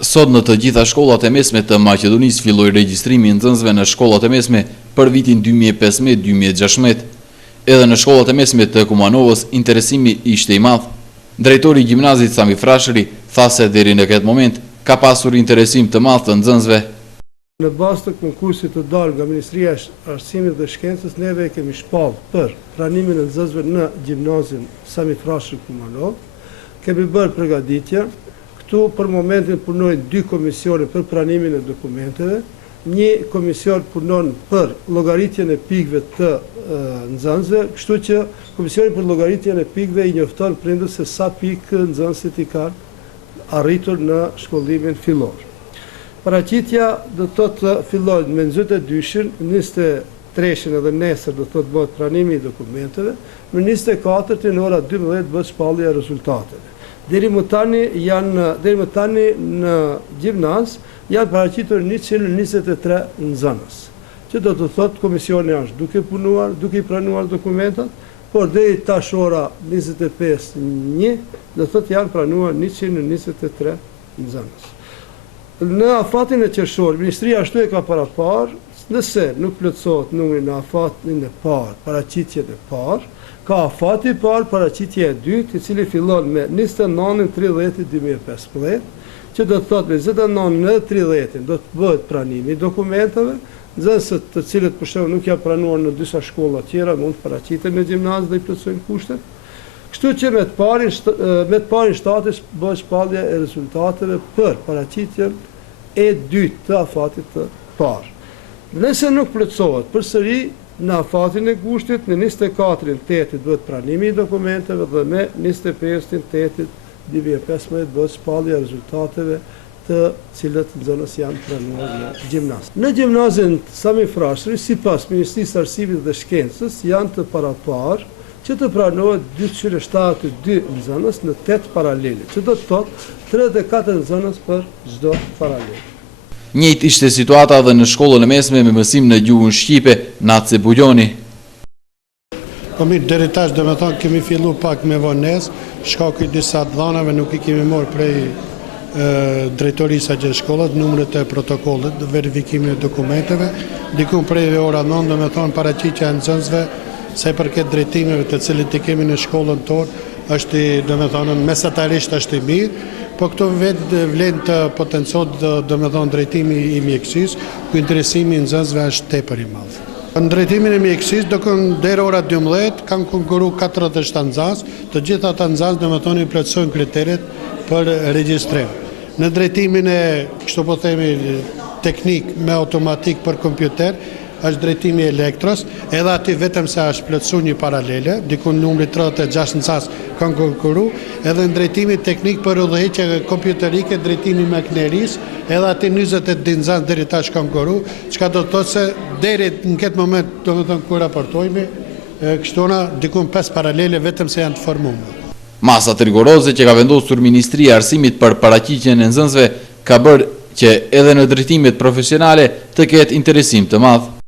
Sot në të gjitha shkollat e mesme të Maqedonisë filloi regjistrimi i nxënësve në shkollat e mesme për vitin 2015-2016. Edhe në shkollat e mesme të Kumanovës interesimi ishte i madh. Drejtori i gjimnazit Sami Frashëri tha se deri në këtë moment ka pasur interesim të madh të nxënësve. Në bazë të konkursit të dalë nga Ministria e Arsimit dhe Shkencës, neve kemi shpallë për pranimin e nxënësve në gjimnazin Sami Frashëri Kumanov. Kemi bërë përgatitje. Këtu për momentin punojnë 2 komisione për pranimin e dokumenteve, një komision punon për llogaritjen e pikëve të nxënësve, kështu që komisioni për llogaritjen e pikëve i njofton prindërit se sa pikë nxënësit i kanë arritur në shkollimin fillor. Paraqitja do të thotë fillojnë me 22-shin, 23-shin edhe nesër do të thotë bëhet pranimi i dokumenteve, në 24-ën në ora 12 bëhet shpallja e rezultateve. Deri më tani në gjimnaz janë paraqitur 123 nxënës, që do të thotë komisioni është duke punuar, duke i pranuar dokumentat, por deri tash ora 25:01 do të thotë janë pranuar 123 nxënës. Në afatin e qershor, Ministria ashtu e ka paraparë, nëse nuk plotësohet numri në afatin e parë, paraqitjen e parë, ka afati i parë, paraqitja e dytë, i cili fillon me 29/30/2015, që do të thotë me 29/30 do të bëhet pranimi i dokumenteve, nxënësit të cilët për shembull nuk janë pranuar në disa shkolla tjera mund të paraqiten në gjimnaz dhe i plotësojnë kushtet. Kështu që me të parin shtatit bëhet shpallja e rezultateve për paraqitjen e dytë të afatit të parë. Nëse nuk plotësohet përsëri në afatin e kushtit, në 24/8 bëhet pranimi i dokumenteve dhe me 25/8/2015 bëhet shpallja e rezultateve të cilët nxënës janë pranuar në gjimnaz. Në gjimnazin Sami Frashëri, sipas Ministrisë së Arsimit dhe Shkencës, janë të paraparë që të pranohet 272 nxënës në 8 paralele, që do të thotë 34 nxënës për çdo paralel. Njëjtë ishte situata dhe në shkollën e mesme me mësim në gjuhën shqipe, Nace Buljoni. Po mirë, deri tash domethënë kemi filluar pak me vonesë, shkaku i disa dhënave nuk i kemi marrë prej drejtorisë së shkollës, numrat e protokollit, verifikimin e dokumenteve, diku prej ora 9 domethënë paraqitja e nxënësve sa i përket drejtimeve të cilët i kemi në shkollën tonë, është domethënë mesatarisht është i mirë. Po këto vetë vlen të potencohet domethënë drejtimi i mjekësisë, ku interesimi i nxënësve është tepër i madh. Në drejtimin e mjekësisë deri ora 12 kanë konkurruar 47 nxënës, të gjithë ata nxënës domethënë i plotësojnë kriteret për regjistrim. Në drejtimin e, kështu po themi, teknik me automatik për kompjuter, është drejtimi elektros, edhe aty vetëm se është plotësuar një paralele, diku numri 36 nxënës kanë konkurruar, edhe në drejtimi teknik për udhëheqje kompjuterike, drejtimi makinerisë, edhe aty 28 nxënës deri tash kanë konkurruar, çka do të thotë se deri në këtë moment, domethënë kur raportojmë, kështona diku 5 paralele vetëm se janë të formuar. Masa rigoroze që ka vendosur Ministria e Arsimit për paraqitjen e nxënësve ka bërë që edhe në drejtimet profesionale të ketë interesim të madh.